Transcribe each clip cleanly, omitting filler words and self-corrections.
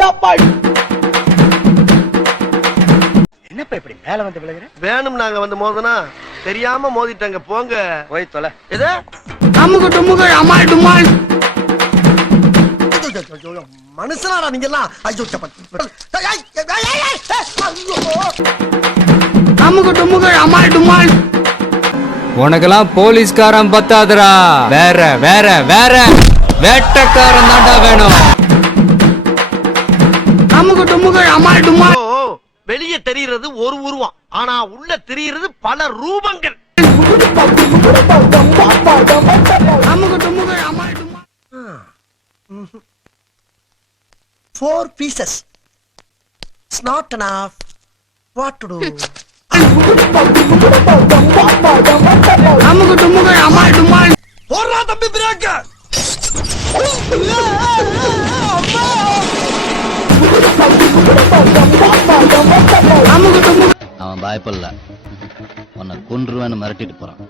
என்னப்பா இப்படி மேல வந்து விழுகுற? வேணும் நாங்க வந்து மோதனா தெரியாம மோதிட்டாங்க போங்க. போய் தொலை. எது அமுகு டுமுகு அமால் டுமால். மனுஷனாடா நீங்க எல்லாம்? ஐயோ அமுகு டுமுகு அமால் டுமால். உனக்கெல்லாம் போலீஸ்காரன் பத்தாதுடா, வேற வேற வேற வேட்டக்காரன் தாண்டா வேணும். அமுகு டுமுகு அமால் டுமால். வெளியே தெரிகிறது ஒரு உருவம், ஆனா உள்ள தெரிகிறது பல ரூபங்கள். அமுகு டுமுகு அமால் டுமால். 4 pieces. It's not enough. What to do? அமுகு டுமுகு அமால் டுமால். போறா தம்பி பிரேக். அமுகு டுமுகு. அவன் பயப்படல, உன்னை கொன்றுவேன்னு மிரட்டிட்டு போறான்.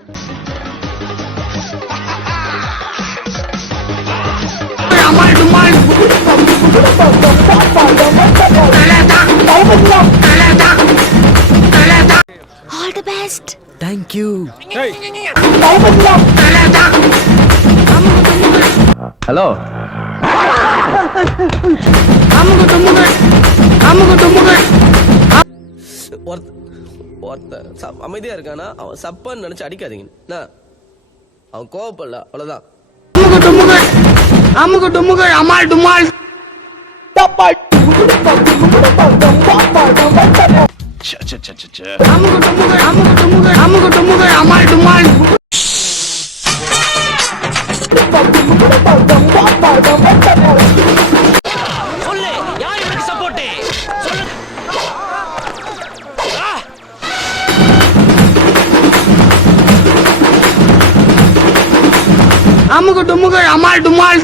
அமால் டுமால். All the best. Thank you. Hello. அமுகு டுமுகு அமுகு டுமுகு. ஒருத்த அமைதியா இருக்கானா, அவன் சப்பான்னு நினைச்சு அடிக்காதீங்க. அவன் கோவப்படல, அவ்வளவுதான். அமுகு டுமுகு அமுகு டுமுகு அமால் டுமால். அமுகு டுமுகு அமுகு டுமுகு அமுகு டுமுகு அமால் டுமால். சொல்லு, யார் எனக்கு சப்போர்ட்? சொல்லு. அமுகு டுமுகு அமால் டுமால்.